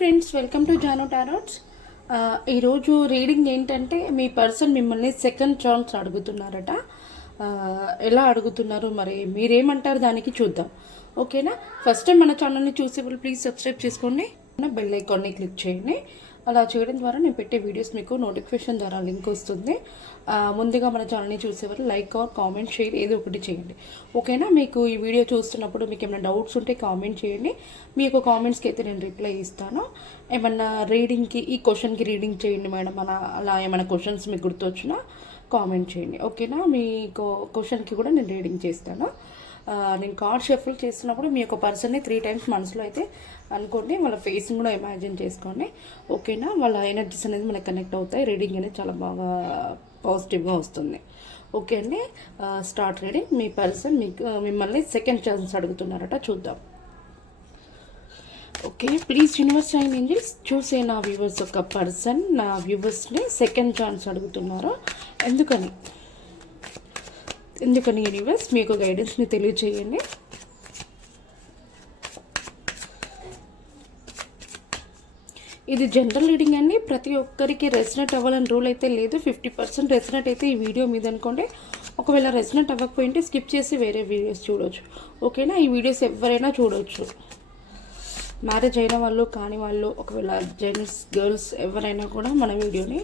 Friends, welcome to Jaano tarots. ఈరోజు reading ఏంటంటే మీ పర్సన్ మిమ్మల్ని సెకండ్ ఛాన్స్ అడుగుతున్నారట. ఎలా అడుగుతున్నారు మరి మీరేమంటారు దానికి చూద్దాం. ఓకేనా? ఫస్ట్ టైం మన ఛానల్ని చూసే వాళ్ళు ప్లీజ్ సబ్స్క్రైబ్ చేసుకోండి, బెల్ ఐకాన్ని క్లిక్ చేయండి. అలా చేయడం ద్వారా నేను పెట్టే వీడియోస్ మీకు నోటిఫికేషన్ ద్వారా లింక్ వస్తుంది. ముందుగా మన ఛానల్ని చూసేవారు లైక్ ఆర్ కామెంట్ షేర్ ఏదో ఒకటి చేయండి. ఓకేనా? మీకు ఈ వీడియో చూస్తున్నప్పుడు మీకు ఏమైనా డౌట్స్ ఉంటే కామెంట్ చేయండి. మీ యొక్క కామెంట్స్కి అయితే నేను రిప్లై ఇస్తాను. ఏమన్నా రీడింగ్కి ఈ క్వశ్చన్కి రీడింగ్ చేయండి మేడం అలా ఏమైనా క్వశ్చన్స్ మీకు గుర్తొచ్చినా కామెంట్ చేయండి. ఓకేనా? మీ క్వశ్చన్కి కూడా నేను రీడింగ్ చేస్తాను. నేను కార్డ్ షఫుల్ చేస్తున్నప్పుడు మీ యొక్క పర్సన్ని 3 times మనసులో అయితే అనుకోండి, వాళ్ళ ఫేస్ని కూడా ఇమాజిన్ చేసుకోండి. ఓకేనా? వాళ్ళ ఎనర్జీస్ అనేది మనకు కనెక్ట్ అవుతాయి. రీడింగ్ అనేది చాలా బాగా పాజిటివ్గా వస్తుంది. ఓకే అండి, స్టార్ట్ రీడింగ్. మీ పర్సన్ మిమ్మల్ని సెకండ్ ఛాన్స్ అడుగుతున్నారట, చూద్దాం. Okay, please universe and angels చూసే నా వ్యూవర్స్ ఒక పర్సన్ నా వ్యూవర్స్ని సెకండ్ ఛాన్స్ అడుగుతున్నారు. ఎందుకని యూనివర్స్ మీకు గైడెన్స్ని తెలియచేయండి. ఇది జనరల్ రీడింగ్ అండి. ప్రతి ఒక్కరికి రెసినేట్ అవ్వాలని రూల్ అయితే లేదు. 50% రెసినేట్ అయితే ఈ వీడియో మీద అనుకోండి. ఒకవేళ రెసినేట్ అవ్వకపోయింటే స్కిప్ చేసి వేరే వీడియోస్ చూడవచ్చు. ఓకేనా? ఈ వీడియోస్ ఎవరైనా చూడవచ్చు. మ్యారేజ్ అయిన వాళ్ళు కాని వాళ్ళు, ఒకవేళ జెంట్స్ గర్ల్స్ ఎవరైనా కూడా మన వీడియోని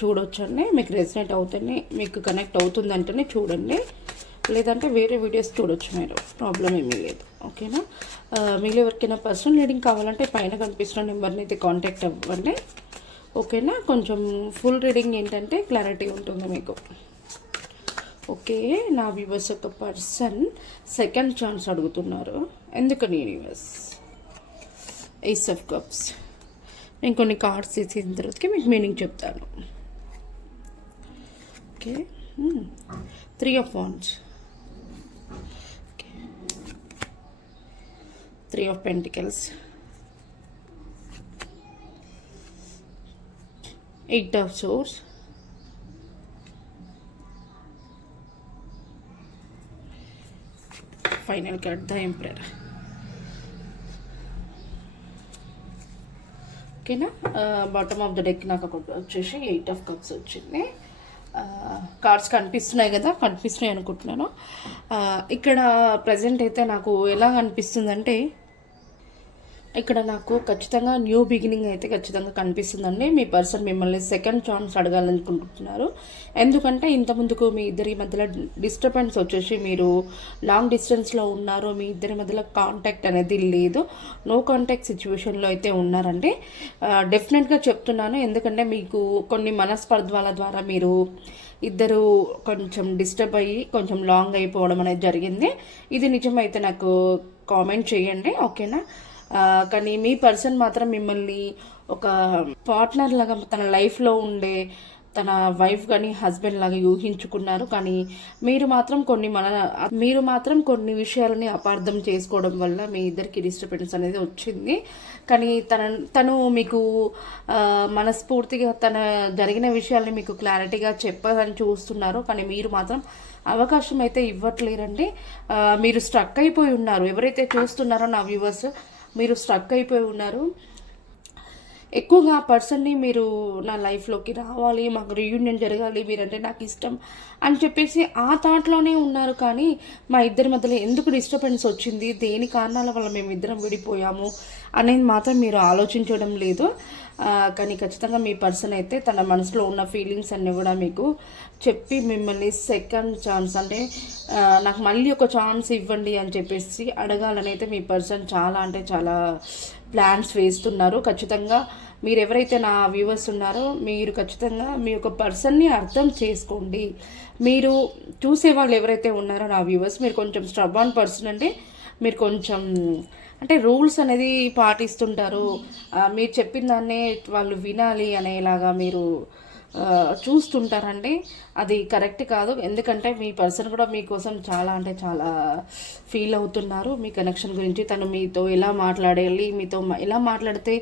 చూడొచ్చండి. మీకు రెసినేట్ అవుతుంది, మీకు కనెక్ట్ అవుతుందంటేనే చూడండి, లేదంటే వేరే వీడియోస్ చూడొచ్చు, మీరు ప్రాబ్లం ఏమీ లేదు. ఓకేనా? మీరు ఎవరికైనా పర్సనల్ రీడింగ్ కావాలంటే పైన కనిపిస్తున్న నెంబర్ని అయితే కాంటాక్ట్ అవ్వండి. ఓకేనా? కొంచెం ఫుల్ రీడింగ్ ఏంటంటే క్లారిటీ ఉంటుంది మీకు. ఓకే, నా వ్యూవర్స్ ఒక పర్సన్ సెకండ్ ఛాన్స్ అడుగుతున్నారు. ఎందుకని యూనివర్స్? Ace of cups. నేను కొన్ని కార్డ్స్ తీసిన తర్వాతకి మీకు మీనింగ్ చెప్తాను. Okay, 3 of Wands, 3 of Pentacles, 8 of Swords, final card the Emperor. ఓకేనా? బాటమ్ ఆఫ్ ద డెక్ నాకు వచ్చేసి 8 of Cups వచ్చింది. కార్డ్స్ కనిపిస్తున్నాయి కదా, కనిపిస్తున్నాయి అనుకుంటున్నాను. ఇక్కడ ప్రజెంట్ అయితే నాకు ఎలా అనిపిస్తుందంటే, ఇక్కడ నాకు ఖచ్చితంగా న్యూ బిగినింగ్ అయితే ఖచ్చితంగా కనిపిస్తుందండి. మీ పర్సన్ మిమ్మల్ని సెకండ్ ఛాన్స్ అడగాలనుకుంటున్నారు. ఎందుకంటే ఇంతకుముందుకు మీ ఇద్దరి మధ్యలో డిస్టర్బెన్స్ వచ్చేసి మీరు లాంగ్ డిస్టెన్స్లో ఉన్నారు. మీ ఇద్దరి మధ్యలో కాంటాక్ట్ అనేది లేదు. నో కాంటాక్ట్ సిచ్యువేషన్లో అయితే ఉన్నారండి. డెఫినెట్గా చెప్తున్నాను. ఎందుకంటే మీకు కొన్ని మనస్పర్ధల ద్వారా మీరు ఇద్దరు కొంచెం డిస్టర్బ్ అయ్యి కొంచెం లాంగ్ అయిపోవడం అనేది జరిగింది. ఇది నిజమైతే నాకు కామెంట్ చేయండి. ఓకేనా? కానీ మీ పర్సన్ మాత్రం మిమ్మల్ని ఒక పార్ట్నర్ లాగా తన లైఫ్లో ఉండే తన వైఫ్ కానీ హస్బెండ్ లాగా ఊహించుకున్నారు. కానీ మీరు మాత్రం కొన్ని విషయాలని అపార్థం చేసుకోవడం వల్ల మీ ఇద్దరికి డిస్టర్బెన్స్ అనేది వచ్చింది. కానీ తను మీకు మనస్ఫూర్తిగా తన జరిగిన విషయాల్ని మీకు క్లారిటీగా చెప్పాలని చూస్తున్నారు. కానీ మీరు మాత్రం అవకాశం అయితే ఇవ్వట్లేరండి. మీరు స్ట్రక్ అయిపోయి ఉన్నారు. ఎవరైతే చూస్తున్నారో నా వ్యూవర్స్, మీరు స్ట్రక్ అయిపోయి ఉన్నారు. ఎక్కువగా ఆ పర్సన్ని మీరు నా లైఫ్లోకి రావాలి, మాకు రీయూనియన్ జరగాలి, మీరంటే నాకు ఇష్టం అని చెప్పేసి ఆ థాట్లోనే ఉన్నారు. కానీ మా ఇద్దరి మధ్యలో ఎందుకు డిస్టర్బెన్స్ వచ్చింది, దేని కారణాల వల్ల మేము ఇద్దరం విడిపోయాము అనేది మాత్రం మీరు ఆలోచించడం లేదు. కానీ ఖచ్చితంగా మీ పర్సన్ అయితే తన మనసులో ఉన్న ఫీలింగ్స్ అన్నీ కూడా మీకు చెప్పి మిమ్మల్ని సెకండ్ ఛాన్స్ అంటే నాకు మళ్ళీ ఒక ఛాన్స్ ఇవ్వండి అని చెప్పేసి అడగాలని అయితే మీ పర్సన్ చాలా అంటే చాలా ప్లాన్స్ వేస్తున్నారు. ఖచ్చితంగా మీరు ఎవరైతే నా వ్యూవర్స్ ఉన్నారో మీరు ఖచ్చితంగా మీ యొక్క పర్సన్ని అర్థం చేసుకోండి. మీరు చూసేవాళ్ళు ఎవరైతే ఉన్నారో నా వ్యూవర్స్, మీరు కొంచెం స్టబాన్ పర్సన్ అంటే మీరు కొంచెం అంటే రూల్స్ అనేది పాటిస్తుంటారు. మీరు చెప్పిన దాన్నే వాళ్ళు వినాలి అనేలాగా మీరు చూస్తుంటారండి. అది కరెక్ట్ కాదు. ఎందుకంటే మీ పర్సన్ కూడా మీకోసం చాలా అంటే చాలా ఫీల్ అవుతున్నారు మీ కనెక్షన్ గురించి. తను మీతో ఎలా మాట్లాడాలి, మీతో ఎలా మాట్లాడితే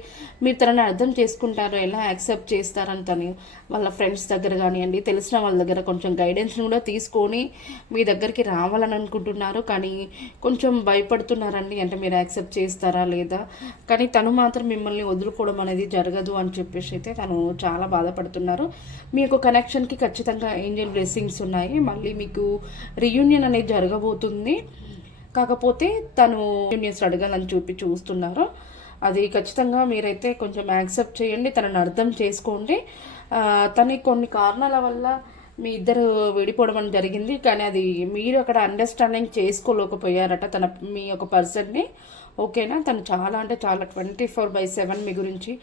మీరు తనని అర్థం చేసుకుంటారో, ఎలా యాక్సెప్ట్ చేస్తారని తను వాళ్ళ ఫ్రెండ్స్ దగ్గర కానివ్వండి, తెలిసిన వాళ్ళ దగ్గర కొంచెం గైడెన్స్ని కూడా తీసుకొని మీ దగ్గరికి రావాలని అనుకుంటున్నారు. కానీ కొంచెం భయపడుతున్నారండి, అంటే మీరు యాక్సెప్ట్ చేస్తారా లేదా. కానీ తను మాత్రం మిమ్మల్ని వదులుకోవడం అనేది జరగదు అని చెప్పేసి అయితే తను చాలా బాధపడుతున్నారు. మీ యొక్క కనెక్షన్కి ఖచ్చితంగా ఏంజెల్ బ్లెస్సింగ్స్ ఉన్నాయి. మళ్ళీ మీకు రీయూనియన్ అనేది జరగబోతుంది. కాకపోతే తను రీయూనియన్స్ అడగాలని చూస్తున్నారు. అది ఖచ్చితంగా మీరైతే కొంచెం యాక్సెప్ట్ చేయండి, తనని అర్థం చేసుకోండి. తన కొన్ని కారణాల వల్ల మీ ఇద్దరు విడిపోవడం అని జరిగింది. కానీ అది మీరు అక్కడ అండర్స్టాండింగ్ చేసుకోలేకపోయారట మీ యొక్క పర్సన్ని. ఓకేనా. తను చాలా అంటే చాలా 24/7 మీ గురించి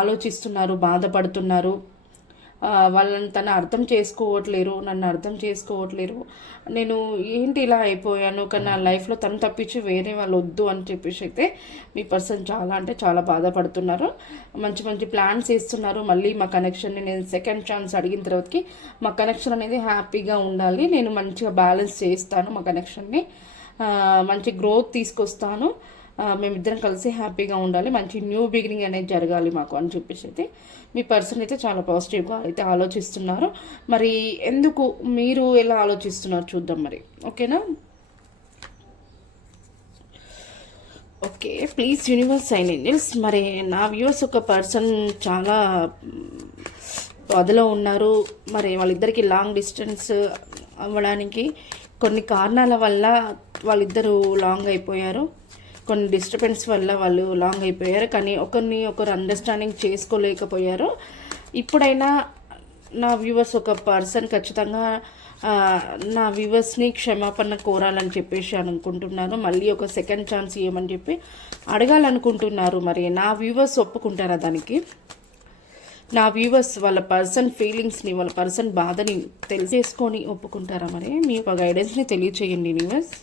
ఆలోచిస్తున్నారు, బాధపడుతున్నారు. వాళ్ళని తను అర్థం చేసుకోవట్లేరు, నన్ను అర్థం చేసుకోవట్లేరు, నేను ఏంటి ఇలా అయిపోయాను, కానీ నా లైఫ్లో తను తప్పించి వేరే వాళ్ళు వద్దు అని చెప్పేసి అయితే మీ పర్సన్ చాలా అంటే చాలా బాధపడుతున్నారు. మంచి మంచి ప్లాన్స్ వేస్తున్నారు. మళ్ళీ మా కనెక్షన్ని నేను సెకండ్ ఛాన్స్ అడిగిన తర్వాతకి మా కనెక్షన్ అనేది హ్యాపీగా ఉండాలి, నేను మంచిగా బ్యాలెన్స్ చేస్తాను, మా కనెక్షన్ని మంచి గ్రోత్ తీసుకొస్తాను, మేమిద్దరం కలిసి హ్యాపీగా ఉండాలి, మంచి న్యూ బిగినింగ్ అనేది జరగాలి మాకు అని చెప్పేసి అయితే మీ పర్సన్ అయితే చాలా పాజిటివ్గా అయితే ఆలోచిస్తున్నారు. మరి ఎందుకు మీరు ఎలా ఆలోచిస్తున్నారు చూద్దాం మరి. ఓకేనా. Okay, please universe sign angels. మరి నా వ్యూవర్స్ ఒక పర్సన్ చాలా బాధలో ఉన్నారు. మరి వాళ్ళిద్దరికి లాంగ్ డిస్టెన్స్ అవ్వడానికి కొన్ని కారణాల వల్ల వాళ్ళిద్దరూ లాంగ్ అయిపోయారు. కొన్ని డిస్టర్బెన్స్ వల్ల వాళ్ళు లాంగ్ అయిపోయారు. కానీ ఒకరు అండర్స్టాండింగ్ చేసుకోలేకపోయారు. ఇప్పుడైనా నా వ్యూవర్స్ ఒక పర్సన్ ఖచ్చితంగా నా వ్యూవర్స్ని క్షమాపణ కోరాలని చెప్పేసి అనుకుంటున్నారు. మళ్ళీ ఒక సెకండ్ ఛాన్స్ ఇవ్వమని చెప్పి అడగాలనుకుంటున్నారు. మరి నా వ్యూవర్స్ ఒప్పుకుంటారా దానికి? నా వ్యూవర్స్ వాళ్ళ పర్సన్ ఫీలింగ్స్ని, వాళ్ళ పర్సన్ బాధని తెలిసేసుకొని ఒప్పుకుంటారా? మరి మీ యొక్క గైడెన్స్ని తెలియచేయండి వ్యూవర్స్.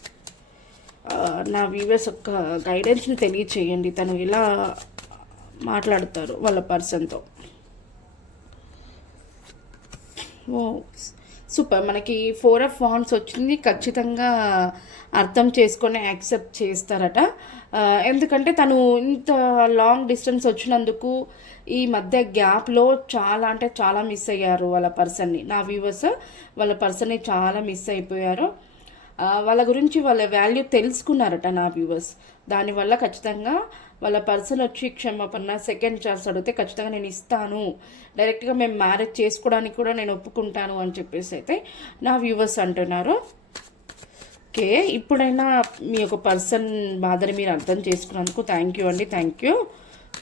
నా వ్యూవర్స్ యొక్క గైడెన్స్ని తెలియచేయండి. తను ఎలా మాట్లాడతారు వాళ్ళ పర్సన్తో. ఓ సూపర్. మనకి 4 of Wands వచ్చింది. ఖచ్చితంగా అర్థం చేసుకొని యాక్సెప్ట్ చేస్తారట. ఎందుకంటే తను ఇంత లాంగ్ డిస్టెన్స్ వచ్చినందుకు ఈ మధ్య గ్యాప్లో చాలా అంటే చాలా మిస్ అయ్యారు వాళ్ళ పర్సన్ని. నా వ్యూవర్స్ వాళ్ళ పర్సన్ని చాలా మిస్ అయిపోయారు. వాళ్ళ గురించి వాళ్ళ వాల్యూ తెలుసుకున్నారట నా వ్యూవర్స్. దానివల్ల ఖచ్చితంగా వాళ్ళ పర్సన్ వచ్చి క్షమాపణ సెకండ్ ఛాన్స్ అడిగితే ఖచ్చితంగా నేను ఇస్తాను, డైరెక్ట్గా మేము మ్యారేజ్ చేసుకోవడానికి కూడా నేను ఒప్పుకుంటాను అని చెప్పేసి అయితే నా వ్యూవర్స్ అంటున్నారు. ఓకే, ఇప్పుడైనా మీ యొక్క పర్సన్ బాధని మీరు అర్థం చేసుకున్నందుకు థ్యాంక్ యూ అండి, థ్యాంక్ యూ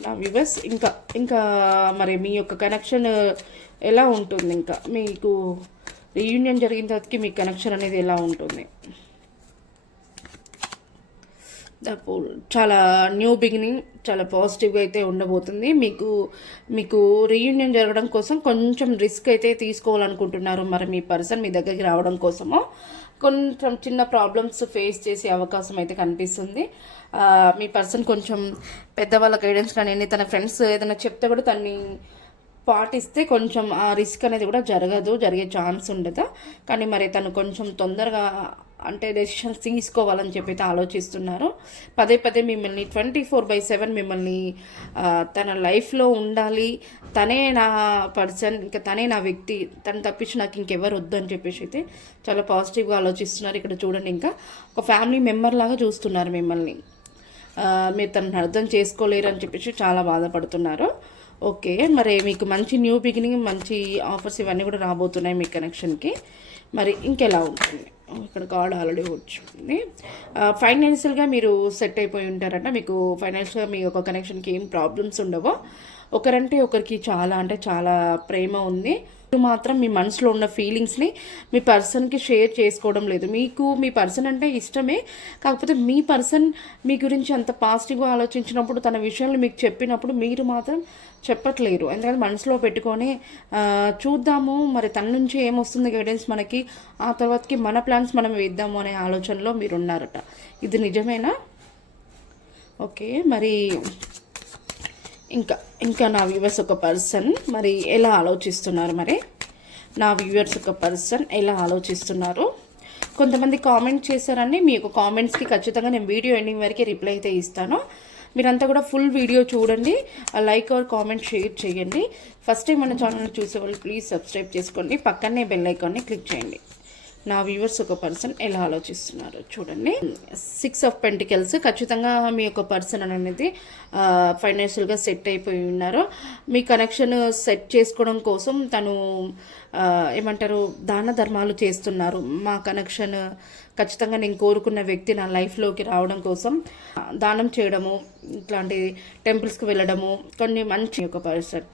నా వ్యూవర్స్. ఇంకా మరి మీ యొక్క కనెక్షన్ ఎలా ఉంటుంది, ఇంకా మీకు రీయూనియన్ జరిగిన తర్వాతకి మీ కనెక్షన్ అనేది ఎలా ఉంటుంది? చాలా న్యూ బిగినింగ్, చాలా పాజిటివ్గా అయితే ఉండబోతుంది. మీకు రీయూనియన్ జరగడం కోసం కొంచెం రిస్క్ అయితే తీసుకోవాలనుకుంటున్నారు. మరి మీ పర్సన్ మీ దగ్గరికి రావడం కోసమో కొంచెం చిన్న ప్రాబ్లమ్స్ ఫేస్ చేసే అవకాశం అయితే కనిపిస్తుంది. మీ పర్సన్ కొంచెం పెద్దవాళ్ళ గైడెన్స్ కానీ తన ఫ్రెండ్స్ ఏదైనా చెప్తే కూడా తన్ని పాటిస్తే కొంచెం ఆ రిస్క్ అనేది కూడా జరిగే ఛాన్స్ ఉండదు. కానీ మరి తను కొంచెం తొందరగా అంటే డెసిషన్స్ తీసుకోవాలని చెప్పి అయితే ఆలోచిస్తున్నారు. పదే మిమ్మల్ని 24/7 మిమ్మల్ని తన లైఫ్లో ఉండాలి, తనే నా పర్సన్, ఇంకా తనే నా వ్యక్తి, తను తప్పించి నాకు ఇంకెవరు వద్దు అని చెప్పేసి అయితే చాలా పాజిటివ్గా ఆలోచిస్తున్నారు. ఇక్కడ చూడండి, ఇంకా ఒక ఫ్యామిలీ మెంబర్ లాగా చూస్తున్నారు మిమ్మల్ని. మీరు తనని అర్థం చేసుకోలేరు అని చెప్పేసి చాలా బాధపడుతున్నారు. ఓకే, మరి మీకు మంచి న్యూ బిగినింగ్, మంచి ఆఫర్స్ ఇవన్నీ కూడా రాబోతున్నాయి మీ కనెక్షన్కి. మరి ఇంకెలా ఉంటుంది? ఇక్కడ కార్డ్ ఆల్రెడీ వచ్చింది. ఫైనాన్షియల్గా మీరు సెట్ అయిపోయి ఉంటారట. మీకు ఫైనాన్షియల్గా మీ యొక్క కనెక్షన్కి ఏం ప్రాబ్లమ్స్ ఉండవో. ఒకరంటే ఒకరికి చాలా అంటే చాలా ప్రేమ ఉంది. మీరు మాత్రం మీ మనసులో ఉన్న ఫీలింగ్స్ని మీ పర్సన్కి షేర్ చేసుకోవడం లేదు. మీకు మీ పర్సన్ అంటే ఇష్టమే, కాకపోతే మీ పర్సన్ మీ గురించి అంత పాజిటివ్గా ఆలోచించినప్పుడు, తన విషయాలు మీకు చెప్పినప్పుడు మీరు మాత్రం చెప్పట్లేరు. ఎందుకంటే మనసులో పెట్టుకొని చూద్దాము మరి తన నుంచి ఏమొస్తుంది గైడెన్స్ మనకి, ఆ తర్వాతకి మన ప్లాన్స్ మనం వేద్దాము అనే ఆలోచనలో మీరు ఉన్నారట. ఇది నిజమేనా? ఓకే, మరి ఇంకా ఇంకా నా వ్యూవర్స్ ఒక పర్సన్ మరి ఎలా ఆలోచిస్తున్నారు, మరి నా వ్యూవర్స్ ఒక పర్సన్ ఎలా ఆలోచిస్తున్నారు. కొంతమంది కామెంట్ చేశారండి, మీ యొక్క కామెంట్స్కి ఖచ్చితంగా నేను వీడియో ఎండింగ్ వరకు రిప్లై అయితే ఇస్తాను. మీరంతా కూడా ఫుల్ వీడియో చూడండి, లైక్ ఆర్ కామెంట్ షేర్ చేయండి. ఫస్ట్ టైం మన ఛానల్ని చూసేవాళ్ళు ప్లీజ్ సబ్స్క్రైబ్ చేసుకోండి, పక్కనే బెల్ ఐకాన్ని క్లిక్ చేయండి. నా వ్యూవర్స్ ఒక పర్సన్ ఎలా ఆలోచిస్తున్నారు చూడండి. 6 ఆఫ్ పెంటికల్స్, ఖచ్చితంగా మీ యొక్క పర్సన్ అనేది ఫైనాన్షియల్గా సెట్ అయిపోయి ఉన్నారు. మీ కనెక్షన్ సెట్ చేసుకోవడం కోసం తను ఏమంటారు దాన ధర్మాలు చేస్తున్నారు. మా కనెక్షన్ ఖచ్చితంగా నేను కోరుకున్న వ్యక్తి నా లైఫ్లోకి రావడం కోసం దానం చేయడము, ఇట్లాంటి టెంపుల్స్కి వెళ్ళడము, కొన్ని మంచి ఒక పర్సన్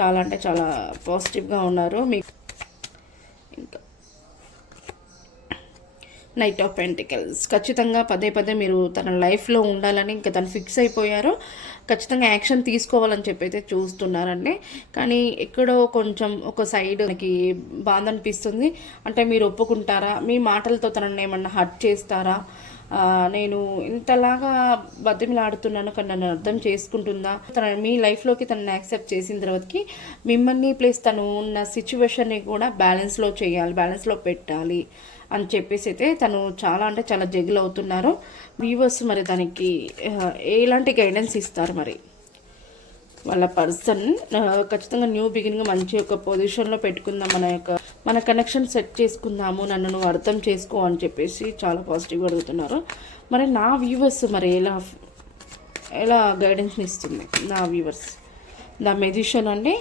చాలా అంటే చాలా పాజిటివ్గా ఉన్నారు. మీకు ఇంకా నైట్ ఆఫ్ పెంటికల్స్, ఖచ్చితంగా పదే పదే మీరు తన లైఫ్లో ఉండాలని ఇంకా తను ఫిక్స్ అయిపోయారు. ఖచ్చితంగా యాక్షన్ తీసుకోవాలని చెప్పి అయితే చూస్తున్నారండి. కానీ ఎక్కడో కొంచెం ఒక సైడ్ మనకి బాధ అనిపిస్తుంది. అంటే మీరు ఒప్పుకుంటారా, మీ మాటలతో తనని ఏమన్నా హర్ట్ చేస్తారా, నేను ఇంతలాగా బతిమిలాడుతున్నాను కానీ నన్ను అర్థం చేసుకుంటుందా, తన మీ లైఫ్లోకి తనని యాక్సెప్ట్ చేసిన తర్వాతకి మిమ్మల్ని ప్లస్ తను ఉన్న సిచ్యువేషన్ని కూడా బ్యాలెన్స్లో చేయాలి, బ్యాలెన్స్లో పెట్టాలి అని చెప్పేసి అయితే తను చాలా అంటే చాలా జగిల్ అవుతున్నారు. వ్యూవర్స్ మరి దానికి ఎలాంటి గైడెన్స్ ఇస్తారు, మరి వాళ్ళ పర్సన్ ఖచ్చితంగా న్యూ బిగినింగ్ మంచి ఒక పొజిషన్లో పెట్టుకుందాం, మన కనెక్షన్ సెట్ చేసుకుందాము, నన్ను నువ్వు అర్థం చేసుకో అని చెప్పేసి చాలా పాజిటివ్గా అడుగుతున్నారు. మరి నా వ్యూవర్స్ మరి ఎలా గైడెన్స్ని ఇస్తుంది నా వ్యూవర్స్. ద మెజిషియన్ అండి,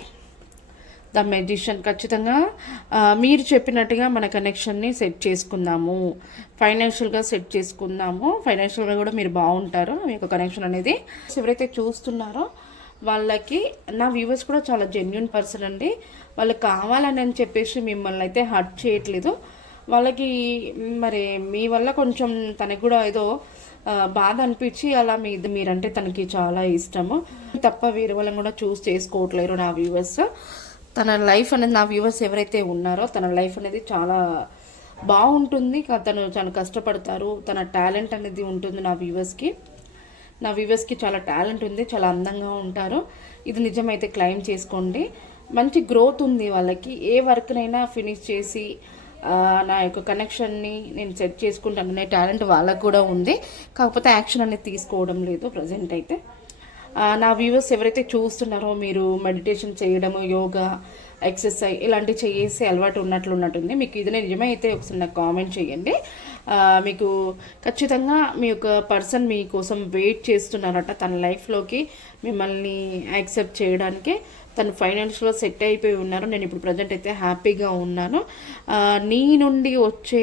ద మెజిషియన్ ఖచ్చితంగా మీరు చెప్పినట్టుగా మన కనెక్షన్ని సెట్ చేసుకుందాము, ఫైనాన్షియల్గా సెట్ చేసుకుందాము, ఫైనాన్షియల్గా కూడా మీరు బాగుంటారు. మీ యొక్క కనెక్షన్ అనేది ఎవరైతే చూస్తున్నారో వాళ్ళకి నా వ్యూవర్స్ కూడా చాలా జెన్యున్ పర్సన్ అండి. వాళ్ళు కావాలని చెప్పేసి మిమ్మల్ని అయితే హర్ట్ చేయట్లేదు. వాళ్ళకి మరి మీ వల్ల కొంచెం తనకు కూడా ఏదో బాధ అనిపించి అలా మీరంటే తనకి చాలా ఇష్టము తప్ప వేరే వాళ్ళని కూడా చూస్ చేసుకోవట్లేరు నా వ్యూవర్స్. తన లైఫ్ అనేది నా వ్యూవర్స్ ఎవరైతే ఉన్నారో తన లైఫ్ అనేది చాలా బాగుంటుంది. తను చాలా కష్టపడతారు, తన టాలెంట్ అనేది ఉంటుంది. నా వ్యూవర్స్కి చాలా టాలెంట్ ఉంది, చాలా అందంగా ఉంటారు. ఇది నిజమైతే క్లెయిమ్ చేసుకోండి. మంచి గ్రోత్ ఉంది వాళ్ళకి. ఏ వర్క్నైనా ఫినిష్ చేసి నా యొక్క కనెక్షన్ని నేను సెట్ చేసుకుంటాను అనే టాలెంట్ వాళ్ళకు కూడా ఉంది. కాకపోతే యాక్షన్ అనేది తీసుకోవడం లేదు ప్రజెంట్ అయితే. నా వ్యూవర్స్ ఎవరైతే చూస్తున్నారో మీరు మెడిటేషన్ చేయడము, యోగా, ఎక్సర్సైజ్ ఇలాంటివి చేసే అలవాటు ఉన్నట్టుంది. మీకు ఇది నిజమే అయితే ఒకసారి నాకు కామెంట్ చేయండి. మీకు ఖచ్చితంగా మీ యొక్క పర్సన్ మీకోసం వెయిట్ చేస్తున్నారట తన లైఫ్లోకి మిమ్మల్ని యాక్సెప్ట్ చేయడానికి. తను ఫైనాన్షియల్గా సెట్ అయిపోయి ఉన్నారు. నేను ఇప్పుడు ప్రజెంట్ అయితే హ్యాపీగా ఉన్నాను. నీ నుండి వచ్చే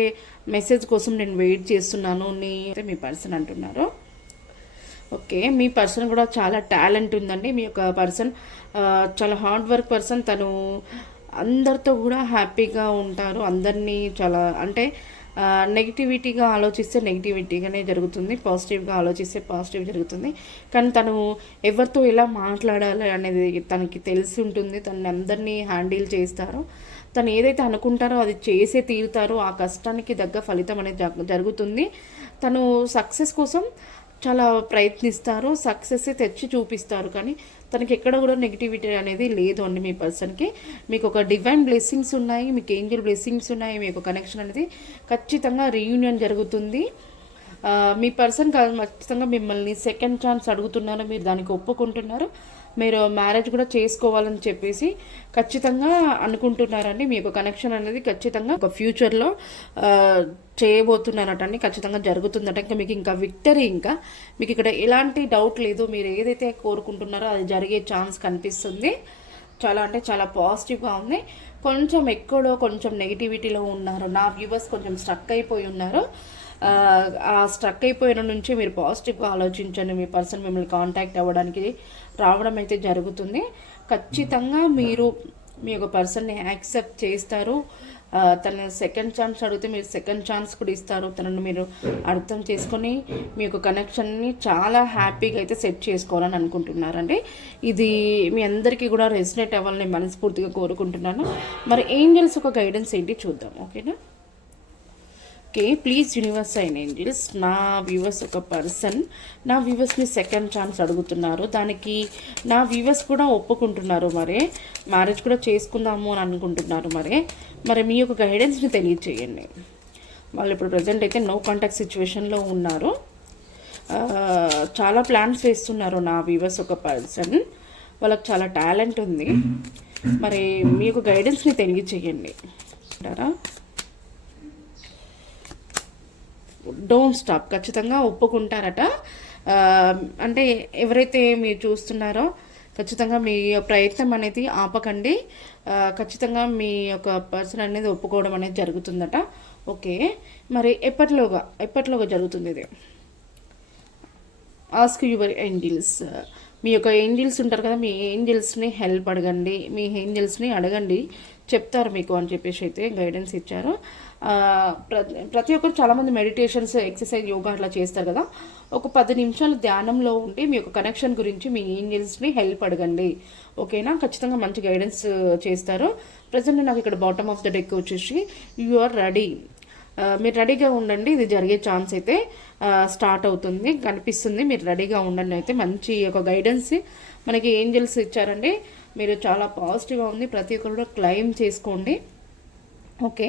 మెసేజ్ కోసం నేను వెయిట్ చేస్తున్నాను మీ పర్సన్ అంటున్నారు. ఓకే, మీ పర్సన్ కూడా చాలా టాలెంట్ ఉందండి. మీ యొక్క పర్సన్ చాలా హార్డ్ వర్క్ పర్సన్. తను అందరితో కూడా హ్యాపీగా ఉంటారు. అందరినీ చాలా అంటే నెగిటివిటీగా ఆలోచిస్తే నెగిటివిటీగానే జరుగుతుంది, పాజిటివ్గా ఆలోచిస్తే పాజిటివ్ జరుగుతుంది. కానీ తను ఎవరితో ఎలా మాట్లాడాలి అనేది తనకి తెలిసి ఉంటుంది. తను అందరినీ హ్యాండిల్ చేస్తారు. తను ఏదైతే అనుకుంటారో అది చేసే తీరుతారో ఆ కష్టానికి తగ్గ ఫలితం అనేది జరుగుతుంది. తను సక్సెస్ కోసం చాలా ప్రయత్నిస్తారు, సక్సెస్ తెచ్చి చూపిస్తారు. కానీ తనకి ఎక్కడ కూడా నెగిటివిటీ అనేది లేదు అండి మీ పర్సన్కి. మీకు ఒక డివైన్ బ్లెస్సింగ్స్ ఉన్నాయి, మీకు ఏంజల్ బ్లెస్సింగ్స్ ఉన్నాయి. మీ యొక్క కనెక్షన్ అనేది ఖచ్చితంగా రీయూనియన్ జరుగుతుంది. మీ పర్సన్ ఖచ్చితంగా మిమ్మల్ని సెకండ్ ఛాన్స్ అడుగుతున్నారు, మీరు దానికి ఒప్పుకుంటున్నారు. మీరు మ్యారేజ్ కూడా చేసుకోవాలని చెప్పేసి ఖచ్చితంగా అనుకుంటున్నారండి. మీ యొక్క కనెక్షన్ అనేది ఖచ్చితంగా ఒక ఫ్యూచర్లో చేయబోతున్నారటండి, ఖచ్చితంగా జరుగుతుందట. ఇంకా మీకు ఇంకా విక్టరీ, ఇంకా మీకు ఇక్కడ ఎలాంటి డౌట్ లేదు. మీరు ఏదైతే కోరుకుంటున్నారో అది జరిగే ఛాన్స్ కనిపిస్తుంది. చాలా అంటే చాలా పాజిటివ్గా ఉంది. కొంచెం నెగిటివిటీలో ఉన్నారు నా వ్యూవర్స్, కొంచెం స్ట్రక్ అయిపోయి ఉన్నారు. ఆ స్ట్రక్ అయిపోయిన నుంచి మీరు పాజిటివ్గా ఆలోచించండి. మీ పర్సన్ మిమ్మల్ని కాంటాక్ట్ అవ్వడానికి రావడం అయితే జరుగుతుంది. ఖచ్చితంగా మీరు మీ యొక్క పర్సన్ని యాక్సెప్ట్ చేస్తారు. తన సెకండ్ ఛాన్స్ అడిగితే మీరు సెకండ్ ఛాన్స్ కూడా ఇస్తారు. తనను మీరు అర్థం చేసుకొని మీ యొక్క కనెక్షన్ని చాలా హ్యాపీగా అయితే సెట్ చేసుకోవాలని అనుకుంటున్నారండి. ఇది మీ అందరికీ కూడా రెసినేట్ అవ్వాలని మనస్ఫూర్తిగా కోరుకుంటున్నాను. మరి ఏంజల్స్ ఒక గైడెన్స్ ఏంటి చూద్దాం, ఓకేనా. Okay, please universe and angels, నా వ్యూవర్స్ ఒక పర్సన్ నా వ్యూవర్స్ని సెకండ్ ఛాన్స్ అడుగుతున్నారు. దానికి నా వ్యూవర్స్ కూడా ఒప్పుకుంటున్నారు. మరి మ్యారేజ్ కూడా చేసుకుందాము అని అనుకుంటున్నారు. మరి మీ యొక్క గైడెన్స్ని తెలియచేయండి. వాళ్ళు ఇప్పుడు ప్రజెంట్ అయితే నో కాంటాక్ట్ సిచ్యువేషన్లో ఉన్నారు. చాలా ప్లాన్స్ వేస్తున్నారు నా వ్యూవర్స్ ఒక పర్సన్. వాళ్ళకి చాలా టాలెంట్ ఉంది. మరి మీ యొక్క గైడెన్స్ని తెలియచేయండి అంటారా? డోంట్ స్టాప్, ఖచ్చితంగా ఒప్పుకుంటారట. అంటే ఎవరైతే మీరు చూస్తున్నారో ఖచ్చితంగా మీ ప్రయత్నం అనేది ఆపకండి. ఖచ్చితంగా మీ యొక్క పర్సన్ అనేది ఒప్పుకోవడం అనేది జరుగుతుందట. ఓకే, మరి ఎప్పట్లోగా జరుగుతుంది ఇది? ఆస్క్ యువర్ ఏంజిల్స్, మీ యొక్క ఏంజిల్స్ ఉంటారు కదా, మీ ఏంజిల్స్ని హెల్ప్ అడగండి, మీ ఏంజిల్స్ని అడగండి, చెప్తారు మీకు అని చెప్పేసి అయితే గైడెన్స్ ఇచ్చారు. ప్రతి ఒక్కరు చాలామంది మెడిటేషన్స్, ఎక్సర్సైజ్, యోగా అట్లా చేస్తారు కదా. ఒక 10 నిమిషాలు ధ్యానంలో ఉండి మీ యొక్క కనెక్షన్ గురించి మీ ఏంజల్స్ని హెల్ప్ అడగండి. ఓకేనా? ఖచ్చితంగా మంచి గైడెన్స్ చేస్తారు. ప్రజెంట్ నాకు ఇక్కడ బాటమ్ ఆఫ్ ద డెక్ వచ్చేసి యు ఆర్ రెడీ, మీరు రెడీగా ఉండండి. ఇది జరిగే ఛాన్స్ అయితే స్టార్ట్ అవుతుంది కనిపిస్తుంది. మీరు రెడీగా ఉండండి. అయితే మంచి ఒక గైడెన్స్ మనకి ఏంజల్స్ ఇచ్చారండి. మీరు చాలా పాజిటివ్గా ఉంది. ప్రతి ఒక్కరు కూడా క్లెయిమ్ చేసుకోండి. ఓకే,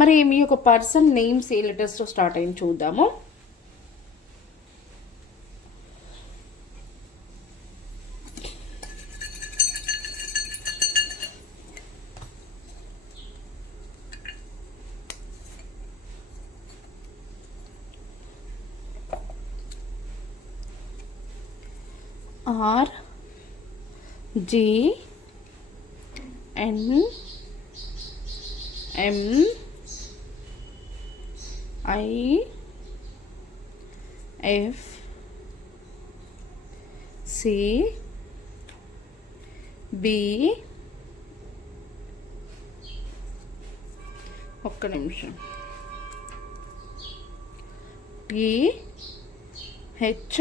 మరి మీ యొక్క పర్సన్ నేమ్స్ ఏ లెటర్స్తో స్టార్ట్ అయింది చూద్దాము. R, G, N, M, I, F, C, B. ఒక్క నిమిషం. T, H,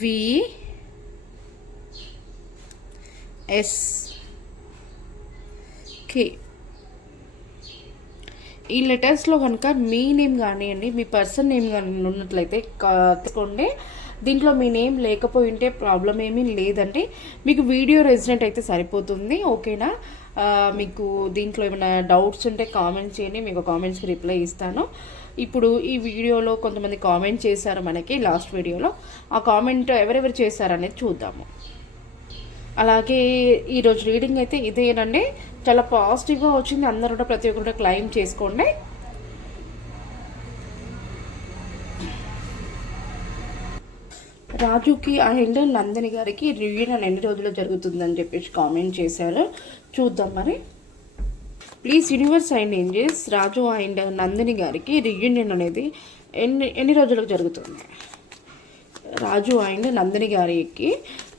V, S, K. ఈ లెటర్స్లో కనుక మీ నేమ్ కానివ్వండి, మీ పర్సన్ నేమ్ కానీ ఉన్నట్లయితే తీసుకోండి. దీంట్లో మీ నేమ్ లేకపోయింటే ప్రాబ్లం ఏమీ లేదండి. మీకు వీడియో రెసిడెంట్ అయితే సరిపోతుంది. ఓకేనా? మీకు దీంట్లో ఏమైనా డౌట్స్ ఉంటే కామెంట్ చేయండి, మీకు కామెంట్స్కి రిప్లై ఇస్తాను. ఇప్పుడు ఈ వీడియోలో కొంతమంది కామెంట్ చేశారు మనకి లాస్ట్ వీడియోలో. ఆ కామెంట్ ఎవరెవరు చేశారనేది చూద్దాము. అలాగే ఈరోజు రీడింగ్ అయితే ఇదేనండి. చాలా పాజిటివ్గా వచ్చింది. అందరూ కూడా ప్రతి ఒక్కరు కూడా క్లెయిమ్ చేసుకోండి. రాజుకి అండ్ నందిని గారికి రియూనియన్ ఎన్ని రోజుల్లో జరుగుతుందని చెప్పేసి కామెంట్ చేశారు. చూద్దాం మరి. Please universe and angels, Raju and Nandini గారికి రియూనియన్ అనేది ఎన్ని రోజులకు జరుగుతుంది? రాజు అండ్ నందిని గారికి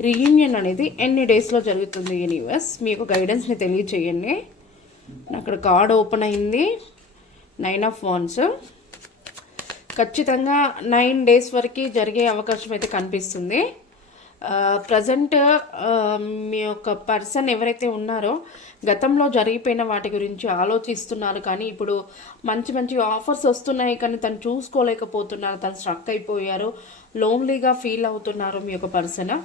రీయూనియన్ అనేది ఎన్ని డేస్లో జరుగుతుంది? యూనివర్స్ మీ యొక్క గైడెన్స్ని తెలియచేయండి. అక్కడ కార్డ్ ఓపెన్ అయింది, 9 ఆఫ్ వాండ్స్. ఖచ్చితంగా 9 డేస్ వరకు జరిగే అవకాశం అయితే కనిపిస్తుంది. ప్రజెంట్ మీ యొక్క పర్సన్ ఎవరైతే ఉన్నారో గతంలో జరిగిపోయిన వాటి గురించి ఆలోచిస్తున్నారు. కానీ ఇప్పుడు మంచి మంచి ఆఫర్స్ వస్తున్నాయి, కానీ తను చూసుకోలేకపోతున్నారు. తను స్ట్రక్ అయిపోయారు, లోన్లీగా ఫీల్ అవుతున్నారు మీ యొక్క పర్సన్.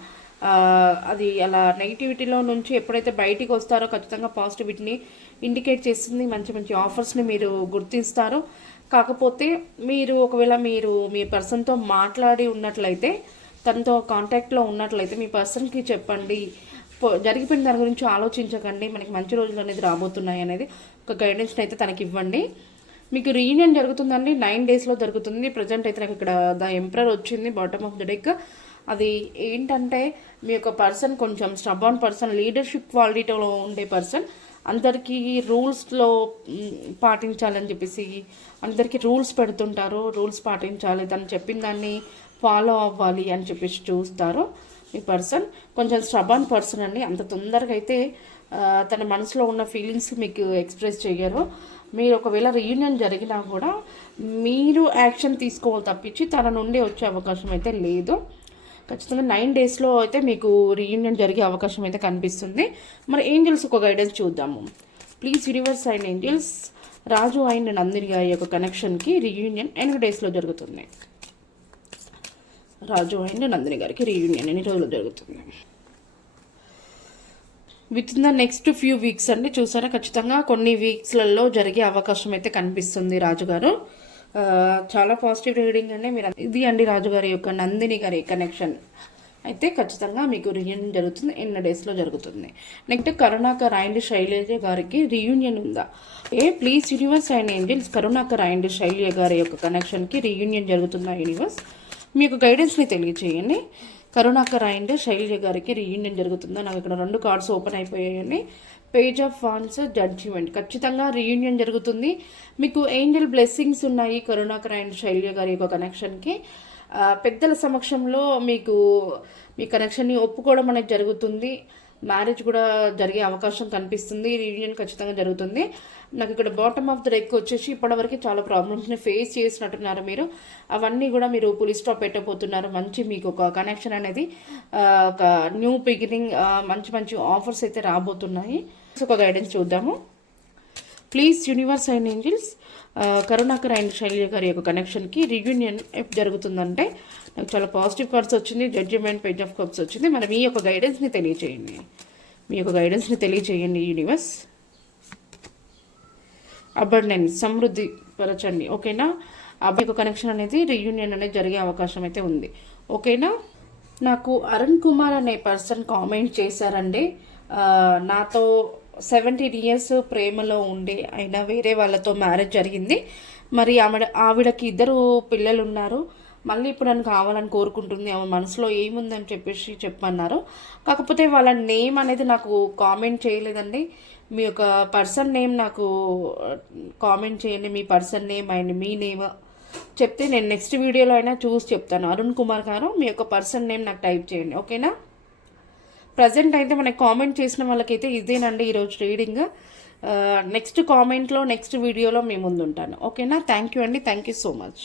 అది అలా నెగిటివిటీలో నుంచి ఎప్పుడైతే బయటికి వస్తారో ఖచ్చితంగా పాజిటివిటీని ఇండికేట్ చేస్తుంది. మంచి మంచి ఆఫర్స్ని మీరు గుర్తిస్తారు. కాకపోతే మీరు ఒకవేళ మీ పర్సన్తో మాట్లాడి ఉన్నట్లయితే, తనతో కాంటాక్ట్లో ఉన్నట్లయితే మీ పర్సన్కి చెప్పండి. జరిగిపోయిన దాని గురించి ఆలోచించకండి, మనకి మంచి రోజులు అనేది రాబోతున్నాయి అనేది ఒక గైడెన్స్ని అయితే తనకి ఇవ్వండి. మీకు రీయూనియన్ జరుగుతుందండి, 9 డేస్లో జరుగుతుంది. ప్రజెంట్ అయితే నాకు ఇక్కడ ద ఎంపరర్ వచ్చింది బాటమ్ ఆఫ్ ద డెక్. అది ఏంటంటే మీ యొక్క పర్సన్ కొంచెం స్టబాన్ పర్సన్, లీడర్షిప్ క్వాలిటీలో ఉండే పర్సన్. అందరికీ రూల్స్లో పాటించాలని చెప్పేసి అందరికీ రూల్స్ పెడుతుంటారు. రూల్స్ పాటించాలి, తను చెప్పిన దాన్ని ఫాలో అవ్వాలి అని చెప్పేసి చూస్తారు. మీ పర్సన్ కొంచెం స్టబాన్ పర్సన్ అండి. అంత తొందరగా అయితే తన మనసులో ఉన్న ఫీలింగ్స్ మీకు ఎక్స్ప్రెస్ చేయరు. మీరు ఒకవేళ రీయూనియన్ జరిగినా కూడా మీరు యాక్షన్ తీసుకోవాలి తప్పించి తన నుండి వచ్చే అవకాశం అయితే లేదు. ఖచ్చితంగా 9 డేస్లో అయితే మీకు రీయూనియన్ జరిగే అవకాశం అయితే కనిపిస్తుంది. మరి ఏంజల్స్ ఒక గైడెన్స్ చూద్దాము. Please universe and angels, Raju and Nandini గారి యొక్క కనెక్షన్కి రీయూనియన్ 8 డేస్లో జరుగుతుంది. రాజు అండ్ నందిని గారికి రీయూనియన్ ఎన్ని రోజులు జరుగుతుంది? With in the next few weeks అండి. చూసారా, ఖచ్చితంగా కొన్ని వీక్స్లలో జరిగే అవకాశం అయితే కనిపిస్తుంది రాజుగారు. చాలా పాజిటివ్ రీడింగ్ అండి. మీరు ఇది అండి రాజుగారి యొక్క నందిని గారి కనెక్షన్ అయితే ఖచ్చితంగా మీకు రీయూనియన్ జరుగుతుంది. 8 డేస్లో జరుగుతుంది. నెక్స్ట్ కరుణాకర్ అండ్ శైలజ గారికి రీయూనియన్ ఉందా? Please universe and angels, Karunakar and Shailaja గారి యొక్క కనెక్షన్కి రీయూనియన్ జరుగుతుందా యూనివర్స్? మీ యొక్క గైడెన్స్ని తెలియజేయండి. కరుణాకర్ అండ్ శైలజ గారికి రీయూనియన్ జరుగుతుందా? నాకు ఇక్కడ 2 కార్డ్స్ ఓపెన్ అయిపోయాయండి. Page of wands, judgment. ఖచ్చితంగా రీయూనియన్ జరుగుతుంది. మీకు ఏంజల్ బ్లెస్సింగ్స్ ఉన్నాయి కరుణాకర్ అండ్ శైలజ గారి యొక్క కనెక్షన్కి. పెద్దల సమక్షంలో మీకు మీ కనెక్షన్ని ఒప్పుకోవడం అనేది జరుగుతుంది. మ్యారేజ్ కూడా జరిగే అవకాశం కనిపిస్తుంది. రీయూనియన్ ఖచ్చితంగా జరుగుతుంది. నాకు ఇక్కడ బాటమ్ ఆఫ్ ద డెక్ వచ్చేసి ఇప్పటివరకు చాలా ప్రాబ్లమ్స్ని ఫేస్ చేసినట్టున్నారు మీరు. అవన్నీ కూడా మీరు పులి స్టాప్ పెట్టబోతున్నారు. మంచి మీకు ఒక కనెక్షన్ అనేది, ఒక న్యూ బిగినింగ్, మంచి మంచి ఆఫర్స్ అయితే రాబోతున్నాయి. ఒక గైడెన్స్ చూద్దాము. Please universe and angels, Karunakar and Shailaja గారి యొక్క కనెక్షన్కి రీయూనియన్ జరుగుతుందంటే నాకు చాలా పాజిటివ్ కార్డ్స్ వచ్చింది. జడ్జిమెంట్, పేజ్ ఆఫ్ కప్స్ వచ్చింది. మరి మీ యొక్క గైడెన్స్ని తెలియచేయండి. మీ యొక్క గైడెన్స్ని తెలియచేయండి యూనివర్స్. అబండెన్స్, సమృద్ధి పరచండి. ఓకేనా? అబ్బాయి యొక్క కనెక్షన్ అనేది రీయూనియన్ అనేది జరిగే అవకాశం అయితే ఉంది. ఓకేనా? నాకు అరుణ్ కుమార్ అనే పర్సన్ కామెంట్ చేశారండి. నాతో 17 years ప్రేమలో ఉండి అయినా వేరే వాళ్ళతో మ్యారేజ్ జరిగింది. మరి ఆవిడకి 2 పిల్లలు ఉన్నారు. మళ్ళీ ఇప్పుడు నన్ను కావాలని కోరుకుంటుంది. ఆమె మనసులో ఏముందని చెప్పేసి చెప్పమన్నారు. కాకపోతే వాళ్ళ నేమ్ అనేది నాకు కామెంట్ చేయలేదండి. మీ యొక్క పర్సన్ నేమ్ నాకు కామెంట్ చేయండి. మీ పర్సన్ నేమ్ అండ్ మీ నేమ్ చెప్తే నేను నెక్స్ట్ వీడియోలో అయినా చూసి చెప్తాను. అరుణ్ కుమార్ గారు, మీ యొక్క పర్సన్ నేమ్ నాకు టైప్ చేయండి. ఓకేనా? ప్రజెంట్ అయితే మనకి కామెంట్ చేసిన వాళ్ళకైతే ఇదేనండి ఈరోజు రీడింగ్. నెక్స్ట్ కామెంట్లో నెక్స్ట్ వీడియోలో మీ ముందు ఉంటాను. ఓకేనా? థ్యాంక్ యూ అండి. Thank you so much.